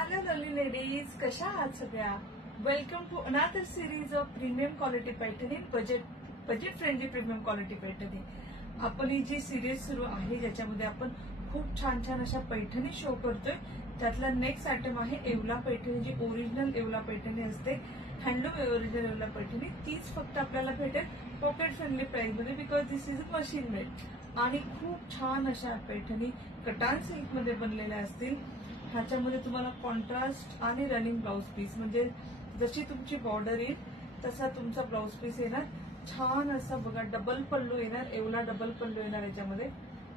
Hello lovely ladies, कशा आहात सगळ्या? Welcome to another series of premium quality Paithani, budget friendly premium quality Paithani. आपण ही जी सिरीज सुरू आहे ज्याच्यामध्ये आपण खूप छान छान अशा पैठणी शो करतोय. त्यातला नेक्स्ट आयटम आहे येवला पैठणी, जी ओरिजिनल येवला पैठणी असते, हँडलूम ओरिजिनल येवला पैठणी. तीच फक्त आपल्याला भेटेल पॉकेट फ्रेंडली प्राइस मध्ये, because this is a machine made. आणि खूप छान अशा पैठणी कटान सिल्क मध्ये बनलेल्या असतील. ह्याच्यामध्ये तुम्हाला कॉन्ट्रास्ट आणि रनिंग ब्लाउज पीस, म्हणजे जशी तुमची बॉर्डर येईल तसा तुमचा ब्लाउज पीस येणार. छान असा बघा डबल पल्लू येणार, येवला डबल पल्लू येणार याच्यामध्ये.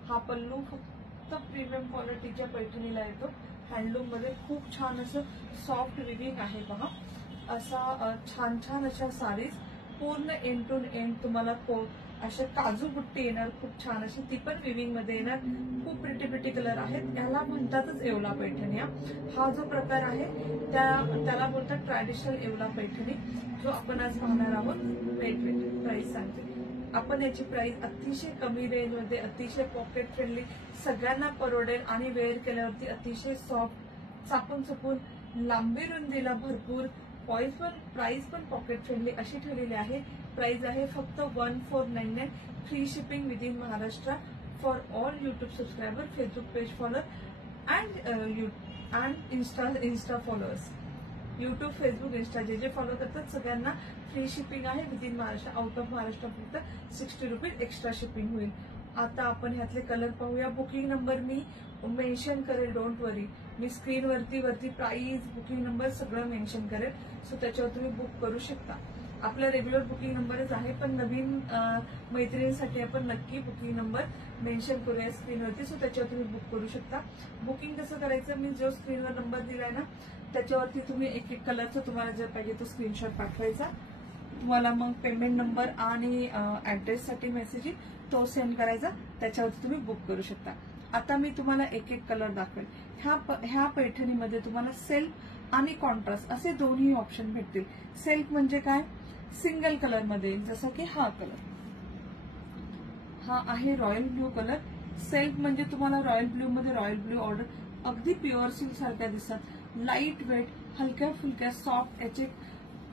हा पल्लू फक्त प्रीमियम क्वालिटीच्या पैठणीला येतो. हँडलूम मध्ये खूप छान असं सॉफ्ट विविंग आहे पहा. असा छान छान अशा साडीज पूर्ण एंड टू एंड तुम्हाला अशा काजू बुट्टी येणार, खूप छान अशी, ती पण विविंग मध्ये येणार. खूप प्रिटी कलर आहेत. याला म्हणतातच येवला पैठणी. हा जो प्रकार आहे त्याला बोलतात ट्रॅडिशनल येवला पैठणी, जो आपण आज पाहणार आहोत. वेट प्राइस सांगते आपण. याची प्राइस अतिशय कमी रेंज मध्ये, अतिशय पॉकेट फ्रेंडली, सगळ्यांना परवडेल आणि वेअर केल्यावरती अतिशय सॉफ्ट, चापून चुपून, लांबी रुंदीला भरपूर, प्राइस पण पॉकेट फ्रेंडली अशी ठेवलेली आहे. प्राइस आहे फक्त 1499, free shipping within Maharashtra for all YouTube subscriber, Facebook page follower and Insta followers. YouTube, Facebook, Insta जे फॉलो करतात सगळ्यांना फ्री शिपिंग आहे within Maharashtra. Out of Maharashtra फक्त 60 रुपीज एक्स्ट्रा शिपिंग होईल. आता आपण ह्यातले कलर पाहूया. बुकिंग नंबर मी मेन्शन करेल, डोंट वरी. मी स्क्रीनवरती प्राइस, बुकिंग नंबर सगळं मेन्शन करेल, सो त्याच्यावर तुम्ही बुक करू शकता. आपला रेग्युलर बुकिंग नंबरच आहे, पण नवीन मैत्रिणींसाठी आपण नक्की बुकिंग नंबर मेन्शन करूया स्क्रीनवरती, सो त्याच्यावर तुम्ही बुक करू शकता. बुकिंग कसं करायचं, मी जो स्क्रीनवर नंबर दिलाय ना त्याच्यावरती तुम्ही एक कलरचा तुम्हाला जर पाहिजे तो स्क्रीनशॉट पाठवायचा. तुम्हाला मग पेमेंट नंबर आणि ऍड्रेससाठी मेसेज येईल, तो सेंड करायचा, त्याच्यावरती तुम्ही बुक करू शकता. आता मी तुम्हाला एक कलर दाखवेल. ह्या पैठणीमध्ये तुम्हाला सेल्फ आणि कॉन्ट्रास्ट असे दोन्ही ऑप्शन भेटतील. सेल्फ म्हणजे काय, सिंगल कलर मध्ये, जसं की हा कलर, हा आहे रॉयल ब्ल्यू कलर. सेल्फ म्हणजे तुम्हाला रॉयल ब्ल्यू मध्ये रॉयल ब्ल्यू ऑर्डर, अगदी प्युअर सिल्क सारख्या दिसतात, लाईट वेट, हलक्या फुलक्या, सॉफ्ट. याचे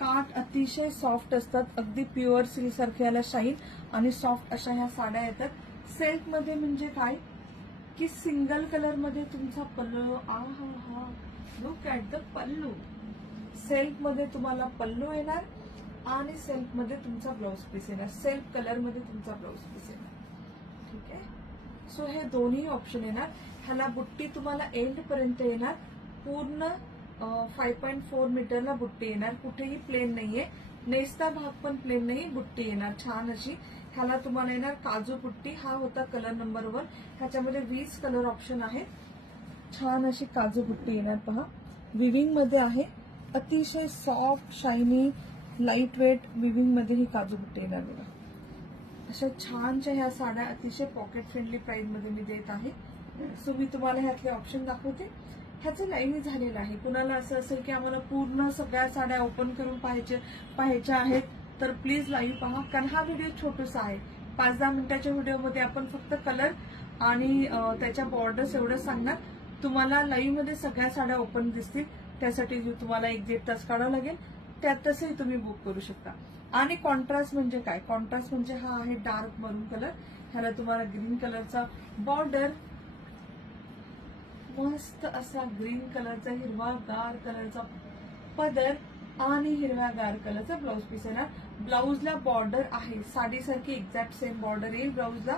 काठ अतिशय सॉफ्ट असतात, अगदी प्युअर सिल्क सारख्या याला शाईन आणि सॉफ्ट अशा ह्या साड्या येतात. सेल्फ मध्ये म्हणजे काय की सिंगल कलर मध्ये तुमचा पल्लू, हा look at the pallu. Self मध्ये तुम्हाला पल्लू येणार आणि सेल्फ मध्ये तुमचा ब्लाउज पीस येणार, सेल्फ कलर मध्ये तुमचा ब्लाउज पीस येणार. ठीक आहे, सो हे दोन्ही ऑप्शन येणार. ह्याला बुट्टी तुम्हाला एंड पर्यंत येणार, पूर्ण 5.4 मीटरला बुट्टी येणार, कुठेही प्लेन नाहीये, नेसता भाग पण प्लेन नाही, बुट्टी येणार छान अशी. ह्याला तुम्हाला येणार काजू बुट्टी. हा होता कलर नंबर 1. ह्याच्यामध्ये 20 कलर ऑप्शन आहे. छान अशी काजू बुट्टी येणार पहा, विविंग मध्ये आहे, अतिशय soft, shiny, light weight weaving मध्ये ही काजू बुट्टी येणार बघा. अशा छानशा ह्या साड्या अतिशय पॉकेट फ्रेंडली प्राइस मध्ये मी देत आहे. सो मी तुम्हाला ह्यातले ऑप्शन दाखवते. ह्याचं लाईव्ह झालेलं आहे. कुणाला असं असेल की आम्हाला पूर्ण सगळ्या साड्या ओपन करून पाहायच्या आहेत, तर प्लीज लाईव्ह पहा, कारण हा व्हिडिओ छोटासा आहे. 5-10 मिनिटाच्या व्हिडिओमध्ये आपण फक्त कलर आणि त्याच्या बॉर्डर्स एवढं सांगणार. तुम्हाला लाईव्ह मध्ये सगळ्या साड्या ओपन दिसतील, त्यासाठी तुम्हाला 1-1.5 तास काढावं लागेल. त्यात तसंही तुम्ही बुक करू शकता. आणि कॉन्ट्रास्ट म्हणजे काय, कॉन्ट्रास्ट म्हणजे हा आहे डार्क मरून कलर. ह्याला तुम्हाला ग्रीन कलरचा बॉर्डर, मस्त असा ग्रीन कलरचा, हिरवागार कलरचा पदर आणि हिरव्यागार कलरचा ब्लाउज पीस येणार. ब्लाउजला बॉर्डर आहे, साडीसारखी एक्झॅक्ट सेम बॉर्डर येईल ब्लाउजला.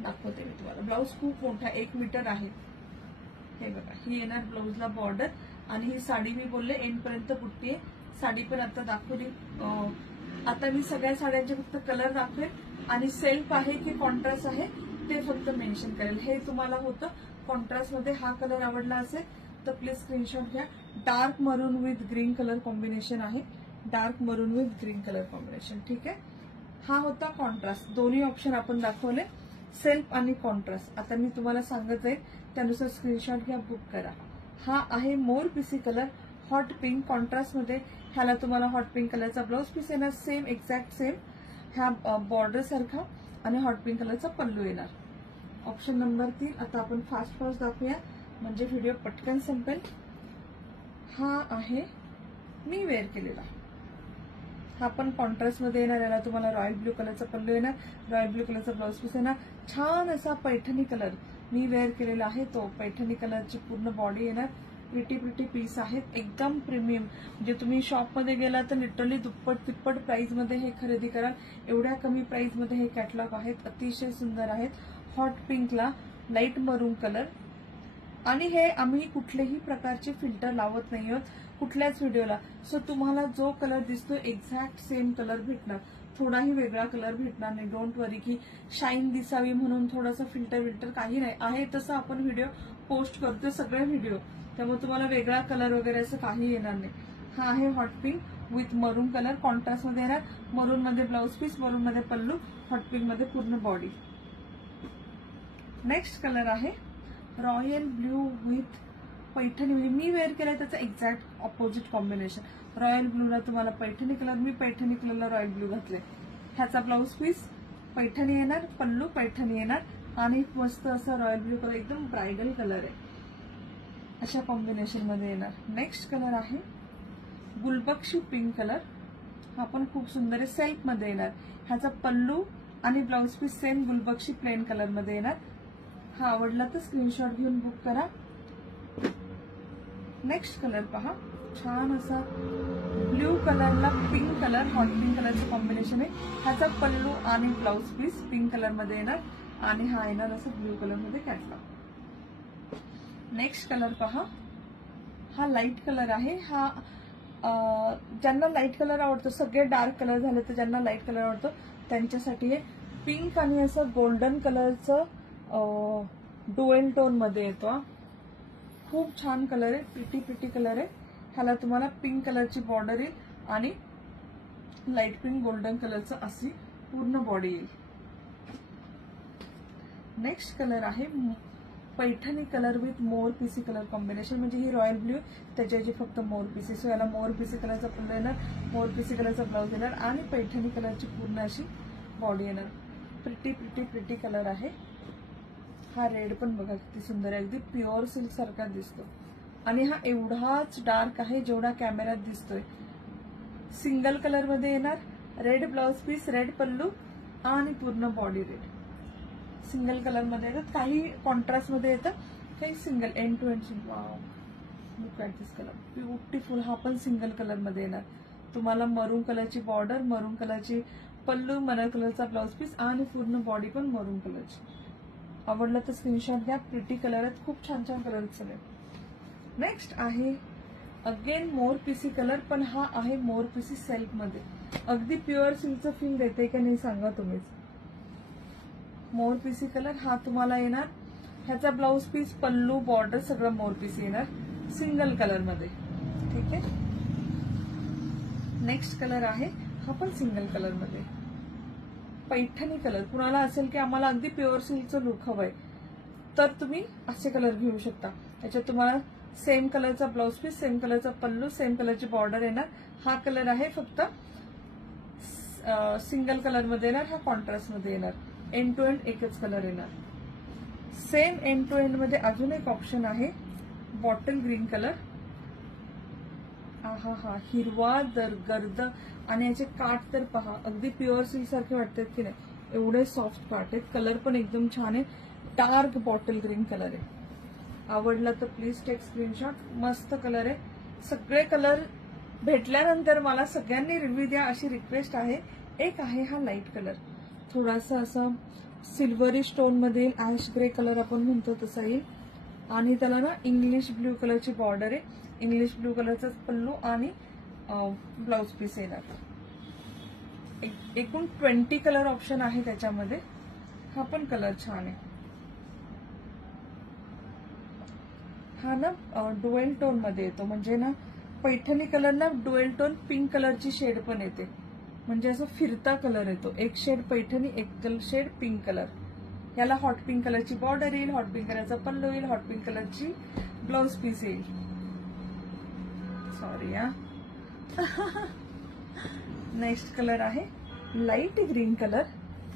दाखवते मी तुम्हाला. ब्लाउज खूप मोठा 1 मीटर आहे. हे बघा, ही येणार ब्लाउजला बॉर्डर. आणि ही साडी मी बोलले एंड पर्यंत बुट्टी आहे. साडी पण आता दाखवली. आता मी सगळ्या साड्यांचे फक्त कलर दाखवेल आणि सेल्फ आहे की कॉन्ट्रास्ट आहे ते फक्त मेन्शन करेल. हे तुम्हाला होतं कॉन्ट्रास्ट मध्ये. हा कलर आवडला असेल तर प्लीज स्क्रीनशॉट घ्या. डार्क मरून विथ ग्रीन कलर कॉम्बिनेशन आहे, डार्क मरून विथ ग्रीन कलर कॉम्बिनेशन. ठीक आहे, हा होता कॉन्ट्रास्ट. दोन्ही ऑप्शन आपण दाखवले, सेल्फ आणि कॉन्ट्रास्ट. आता मी तुम्हाला सांगत जाईल, त्यानुसार स्क्रीनशॉट घ्या, बुक करा. हा आहे मोर पिसी कलर, हॉट पिंक कॉन्ट्रास्ट मध्ये. ह्याला तुम्हाला हॉट पिंक कलरचा ब्लाउज पीस येणार, सेम एक्झॅक्ट सेम ह्या बॉर्डर सारखा, आणि हॉट पिंक कलरचा पल्लू येणार. Option number 3. आता आपण फास्ट दाखवूया. म्हणजे व्हिडिओ पटकन संपेल. हा आहे मी वेअर केलेला. हा पण कॉन्ट्रास्ट मध्ये येणार. याला तुम्हाला रॉयल ब्ल्यू कलरचा पल्लू येणार, रॉयल ब्ल्यू कलरचा ब्लाउज पीस येणार. छान असा पैठणी कलर मी वेअर केलेला आहे. तो पैठणी कलरची पूर्ण बॉडी येणार. प्रिटी प्रिटी पीस आहेत, एकदम प्रीमियम. म्हणजे तुम्ही शॉपमध्ये गेला तर लिटरली दुप्पट तिप्पट प्राइस मध्ये हे खरेदी कराल. एवढ्या कमी प्राइस मध्ये हे कॅटलॉग आहेत. अतिशय सुंदर आहेत. हॉट पिंकला लाईट मरून कलर. आणि हे आम्ही कुठलेही प्रकारचे फिल्टर लावत नाही आहोत कुठल्याच व्हिडिओला. सो तुम्हाला जो कलर दिसतो एक्झॅक्ट सेम कलर भेटणार. थोडाही वेगळा कलर भेटणार नाही. डोंट वरी की शाईन दिसावी म्हणून थोडासा फिल्टर काही नाही. आहे तसं आपण व्हिडिओ पोस्ट करतो सगळे व्हिडिओ, त्यामुळे तुम्हाला वेगळा कलर वगैरे असं काही येणार नाही. हा आहे हॉट पिंक विथ मरून कलर. कॉन्ट्रास्ट मध्ये येणार. मरून मध्ये ब्लाउज पीस, मरून मध्ये पल्लू, हॉट पिंक मध्ये पूर्ण बॉडी. नेक्स्ट कलर आहे रॉयल ब्ल्यू विथ पैठणी. म्हणजे मी वेअर केलाय त्याचं एक्झॅक्ट ऑपोजिट कॉम्बिनेशन. रॉयल ब्ल्यूला तुम्हाला पैठणी कलर, मी पैठणी कलरला रॉयल ब्ल्यू घातले. ह्याचा ब्लाउज पीस पैठणी येणार, पल्लू पैठणी येणार आणि मस्त असं रॉयल ब्ल्यू कलर, एकदम ब्रायडल कलर आहे. अशा कॉम्बिनेशन मध्ये येणार. नेक्स्ट कलर आहे गुलबक्षी पिंक कलर. हा पण खूप सुंदर आहे. सेल्फ मध्ये येणार. ह्याचा पल्लू आणि ब्लाउज पीस सेम गुलबक्षी प्लेन कलर मध्ये येणार. हा आवडला तर स्क्रीनशॉट घेऊन बुक करा. नेक्स्ट कलर पहा. छान असा ब्ल्यू कलरला पिंक कलर, हॉट पिंक कलरचं कॉम्बिनेशन आहे. ह्याचा पल्लू आणि ब्लाउज पीस पिंक कलर मध्ये येणार आणि हा येणार असं ब्ल्यू कलर मध्ये कॅटलॉग. नेक्स्ट कलर पहा. हा लाईट कलर आहे. हा ज्यांना लाईट कलर आवडतो, सगळे डार्क कलर झाले तर ज्यांना लाईट कलर आवडतो त्यांच्यासाठी हे पिंक आणि असं गोल्डन कलरचं डुएल टोन मध्ये येतो. खूप छान कलर आहे. प्रिटी कलर आहे. ह्याला तुम्हाला पिंक कलरची बॉर्डर येईल आणि लाईट पिंक गोल्डन कलरचं अशी पूर्ण बॉडी येईल. नेक्स्ट कलर आहे Paithani colour with more PC colour combination. म्हणजे ही रॉयल ब्ल्यू, त्याच्याऐवजी फक्त मोर पीसी. सो याला मोर पीसी कलरचा पल्लू येणार, मोर पीसी कलरचा ब्लाउज येणार आणि पैठणी कलरची पूर्ण अशी बॉडी येणार. प्रिटी कलर आहे. हा रेड पण बघा किती सुंदर आहे. अगदी प्युअर सिल्क सारखा दिसतो आणि हा एवढाच डार्क आहे जेवढा कॅमेऱ्यात दिसतोय. सिंगल कलर मध्ये येणार. रेड ब्लाउज पीस, रेड पल्लू आणि पूर्ण बॉडी रेड. सिंगल कलर मध्ये येतात. काही कॉन्ट्रास्ट मध्ये येतं, काही single end to end. Wow, look at this colour, beautiful. हा पण सिंगल कलर मध्ये येणार. तुम्हाला मरून कलरची बॉर्डर, मरून कलरची पल्लू, मरून कलरचा ब्लाउज पीस आणि पूर्ण बॉडी पण मरून कलरची. आवडलं तर स्क्रीनशॉट घ्या. प्रिटी कलर आहेत. खूप छान छान कलर सगळे. नेक्स्ट आहे अगेन मोर पीसी कलर, पण हा आहे मोर पीसी सेल्फ मध्ये. अगदी प्युअर सिल्कचं फील देते का नाही सांगा तुम्हीच. मोर पीसी कलर हा तुम्हाला येणार. ह्याचा ब्लाउज पीस, पल्लू, बॉर्डर सगळं मोर पीसी येणार सिंगल कलर मध्ये. ठीक आहे. नेक्स्ट कलर आहे हा पण सिंगल कलर मध्ये पैठणी कलर. कुणाला असेल की आम्हाला अगदी प्युअर सिल्कचं लुक हवंय तर तुम्ही असे कलर घेऊ शकता. त्याच्यात तुम्हाला सेम कलरचा ब्लाउज पीस, सेम कलरचा पल्लू, सेम कलरची बॉर्डर येणार. हा कलर आहे फक्त सिंगल कलर मध्ये येणार. हा कॉन्ट्रास्ट मध्ये येणार. एंड टू एंड एकच कलर येणार. सेम एंड टू एंड मध्ये अजून एक ऑप्शन आहे बॉटल ग्रीन कलर. हा हिरवा गर्द आणि याचे काठ तर पहा, अगदी प्युअर सिल्क सारखे वाटतात की नाही. एवढे सॉफ्ट काठ आहेत. कलर पण एकदम छान आहे. डार्क बॉटल ग्रीन कलर आहे. आवडला तर प्लीज टेक स्क्रीनशॉट. मस्त कलर आहे. सगळे कलर भेटल्यानंतर मला सगळ्यांनी रिव्ह्यू द्या अशी रिक्वेस्ट आहे. एक आहे हा लाईट कलर, थोडासा असा सिल्वरी स्टोन मध्ये ऍश ग्रे कलर आपण म्हणतो तसा येईल आणि त्याला ना इंग्लिश ब्ल्यू कलरची बॉर्डर आहे. इंग्लिश ब्ल्यू कलरचा पल्लू आणि ब्लाउज पीस येणार. एकूण 20 कलर ऑप्शन आहे त्याच्यामध्ये. हा पण कलर छान आहे. हा ना डुएल टोन मध्ये येतो. म्हणजे ना पैठणी कलर ना डुएल टोन पिंक कलरची शेड पण येते. म्हणजे असं फिरता कलर येतो. एक शेड पैठणी, एक शेड पिंक कलर. याला हॉट पिंक कलरची बॉर्डर येईल, हॉट पिंक कलरचा पल्लू येईल, हॉट पिंक कलरची ब्लाउज पीस येईल. सॉरी या. नेक्स्ट कलर आहे लाईट ग्रीन कलर.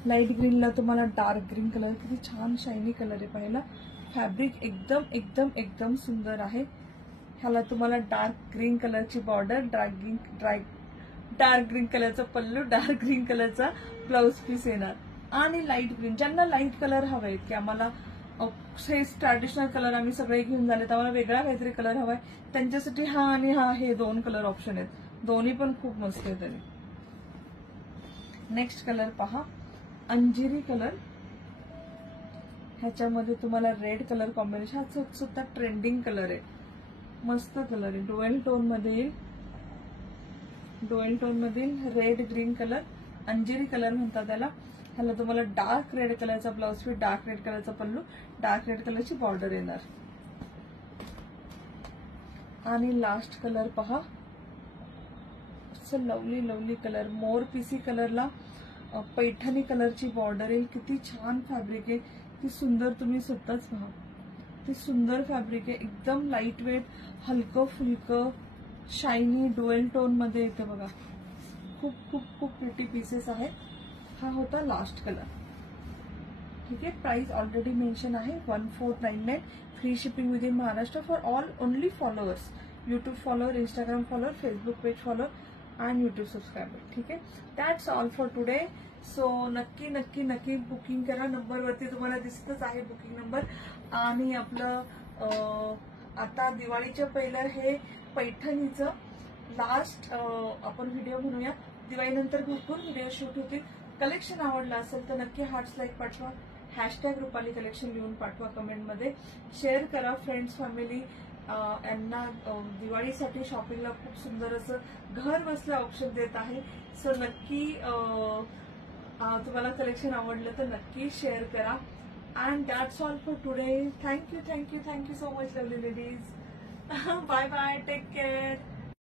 लाईट ग्रीनला तुम्हाला डार्क ग्रीन कलर, किती छान शायनी कलर आहे. पाहिला फॅब्रिक एकदम एकदम एकदम सुंदर आहे. ह्याला तुम्हाला डार्क ग्रीन कलरची बॉर्डर, डार्क ग्रीन कलरचा पल्लू, डार्क ग्रीन कलरचा ब्लाउज पीस येणार आणि लाईट ग्रीन. ज्यांना लाईट कलर हवेत की आम्हाला ट्रॅडिशनल कलर आम्ही सगळे घेऊन झाले, आम्हाला वेगळा काहीतरी कलर हवाय, त्यांच्यासाठी हा आणि हा हे 2 कलर ऑप्शन आहेत. दोन्ही पण खूप मस्त आहेत. तरी नेक्स्ट कलर पहा, अंजिरी कलर. ह्याच्यामध्ये तुम्हाला रेड कलर कॉम्बिनेशन, हा सुद्धा ट्रेंडिंग कलर आहे, मस्त कलर आहे. डुएल टोन मधील रेड ग्रीन कलर, अंजिरी कलर म्हणतात त्याला. ह्याला तुम्हाला डार्क रेड कलरचा ब्लाउज पीस, डार्क रेड कलरचा पल्लू, डार्क रेड कलरची बॉर्डर येणार. आणि लास्ट कलर पहा, लवली लवली कलर, मोर पीसी कलरला पैठणी कलरची बॉर्डर येईल. किती छान फॅब्रिक आहे, किती सुंदर, तुम्ही स्वतःच पहा, किती सुंदर फॅब्रिक आहे. एकदम लाईट वेट, हलकं फुलकं, शायनी, डुएल टोन मध्ये येते बघा. खूप खूप खूप प्रिटी पीसेस आहेत. हा होता लास्ट कलर. ठीक आहे, प्राइस ऑलरेडी मेन्शन आहे 1499. Free shipping within Maharashtra for all only followers, YouTube follower, Instagram follower, Facebook page follower and YouTube subscriber. ठीक आहे, that's all for today. So नक्की नक्की नक्की बुकिंग करा. नंबरवरती तुम्हाला दिसतच आहे बुकिंग नंबर. आणि आपलं आता दिवाळीच्या पहिलं हे पैठणीचं लास्ट आपण व्हिडिओ म्हणूया. दिवाळीनंतर भरपूर व्हिडिओ शूट होतील. कलेक्शन आवडलं असेल तर नक्की हार्ट्स लाईक पाठवा, हॅशटॅग रुपाली कलेक्शन लिहून पाठवा कमेंटमध्ये. शेअर करा फ्रेंड्स, फॅमिली यांना. दिवाळीसाठी शॉपिंगला खूप सुंदर असं घर बसल्या ऑप्शन देत आहे. सो नक्की तुम्हाला कलेक्शन आवडलं तर नक्की शेअर करा. And that's all for today. Thank you thank you thank you so much lovely ladies. Bye bye, take care.